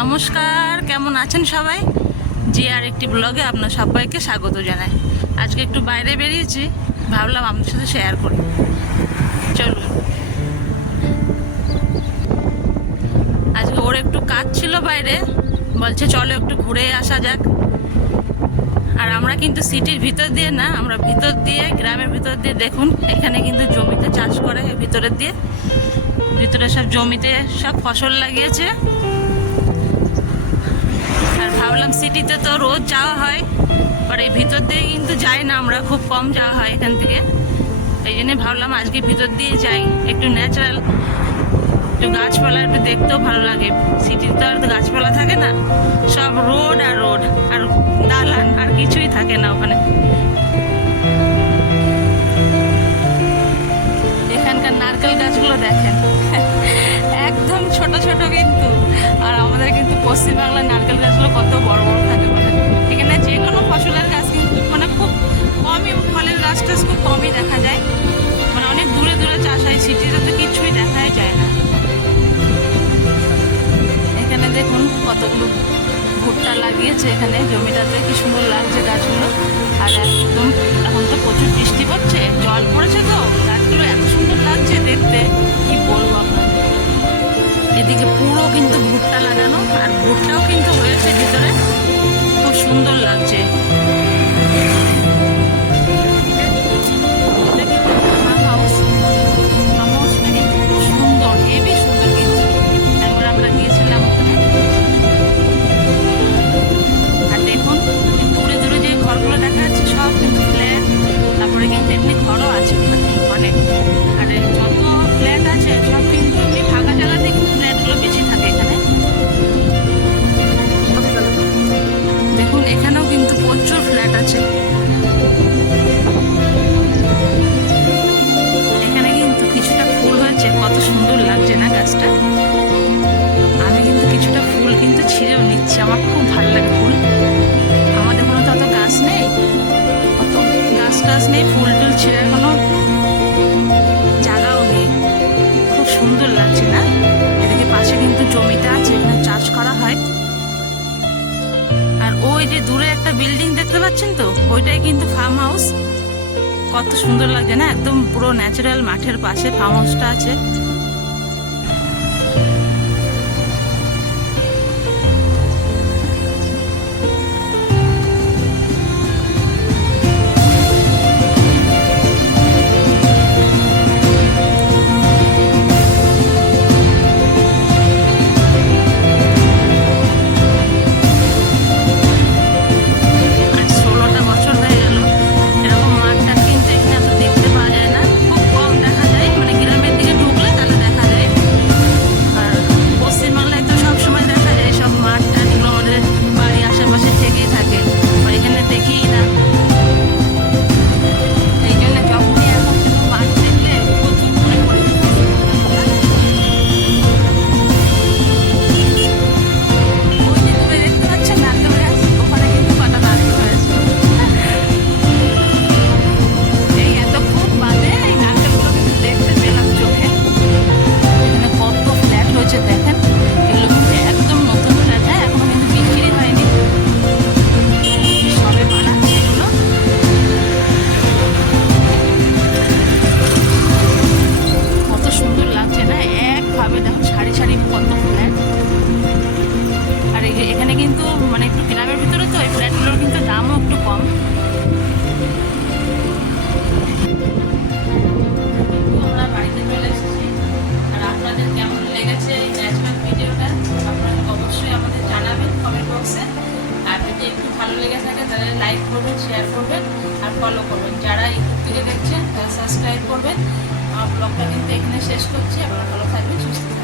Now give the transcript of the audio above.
নমস্কার, কেমন আছেন সবাই? জি আর একটি ব্লগে আপনার সবাইকে স্বাগত জানাই। আজকে একটু বাইরে বেরিয়েছি, ভাবলাম আপনার সাথে শেয়ার করি। চলুন। আজকে ওর একটু কাজ ছিল বাইরে, বলছে চলো একটু ঘুরে আসা যাক। আর আমরা কিন্তু সিটির ভিতর দিয়ে না, আমরা ভিতর দিয়ে, গ্রামের ভিতর দিয়ে দেখুন, এখানে কিন্তু জমিতে চাষ করে। ভিতরের দিয়ে, ভিতরে সব জমিতে সব ফসল লাগিয়েছে। আর ভাবলাম সিটিতে তো রোজ যাওয়া হয়, আর এই ভিতর দিয়ে কিন্তু যাই না, আমরা খুব কম যাওয়া হয় এখান থেকে। এই জন্য ভাবলাম আজকে ভিতর দিয়ে যাই, একটু ন্যাচারাল, একটু গাছপালা একটু দেখতেও ভালো লাগে। সিটিতে তো আর গাছপালা থাকে না, সব রোড আর রোড আর দালান, আর কিছুই থাকে না ওখানে। এখানকার নারকেল গাছগুলো দেখেন, একদম ছোট ছোট কিন্তু। আর আমাদের কিন্তু পশ্চিমবাংলার নারকেল গাছগুলো কত বড় বড় থাকে বলে। এখানে যে কোনো ফসলের গাছ কিন্তু মানে খুব কমই, ফলের গাছ টাছ খুব কমই দেখা যায়, মানে অনেক দূরে দূরে চাষ হয়। সিটিতে তো কিছুই দেখাই যায় না। এখানে দেখুন কতগুলো ভুট্টা লাগিয়েছে এখানে জমিটাতে, কি সুন্দর লাগছে গাছগুলো। আর একদম এখন তো প্রচুর বৃষ্টি পড়ছে, জল পড়েছে, তো গাছগুলো এত সুন্দর লাগছে দেখতে, কি বলবো আপনাদের। এদিকে পুরো কিন্তু ভুট্টা লাগানো, আর ভুট্টাও কিন্তু হয়েছে ভিতরে, খুব সুন্দর লাগছে। এখানে কিন্তু কিছুটা ফুল হয়েছে, কত সুন্দর লাগছে না গাছটা। আমি কিন্তু কিছুটা ফুল কিন্তু ছিঁড়েও নিচ্ছি, আমার খুব ভালো লাগে ফুল। আমাদের কোনো তো অত গাছ নেই, অত গাছ টাছ নেই, ফুল টুল ছিঁড়ার কোনো জায়গাও নেই। খুব সুন্দর লাগছে না। এদিকে পাশে কিন্তু জমিটা আছে, এখানে চাষ করা হয়। আর ওই যে দূরে একটা বিল্ডিং দেখতে পাচ্ছেন তো, ওইটাই কিন্তু ফার্ম হাউস। কত সুন্দর লাগছে না, একদম পুরো ন্যাচারাল মাঠের পাশে ফার্ম হাউসটা আছে। এখানে কিন্তু মানে একটু গ্রামের ভিতরে তো এই ফ্ল্যাটগুলোর কিন্তু দামও একটু কম। আমরা বাড়িতে চলে এসেছি। আর আপনাদের কেমন লেগেছে এই ন্যাচারাল ভিডিওটা আপনারা অবশ্যই আমাদের জানাবেন কমেন্ট বক্সে। আর যদি একটু ভালো লেগে থাকে তাহলে লাইক করবেন, শেয়ার করবেন আর ফলো করবেন। যারা ইউটিউব থেকে দেখছেন তারা সাবস্ক্রাইব করবেন। আমার ব্লগটা কিন্তু এখানে শেষ করছি। আপনারা ভালো থাকবেন, সুস্থ থাকবেন।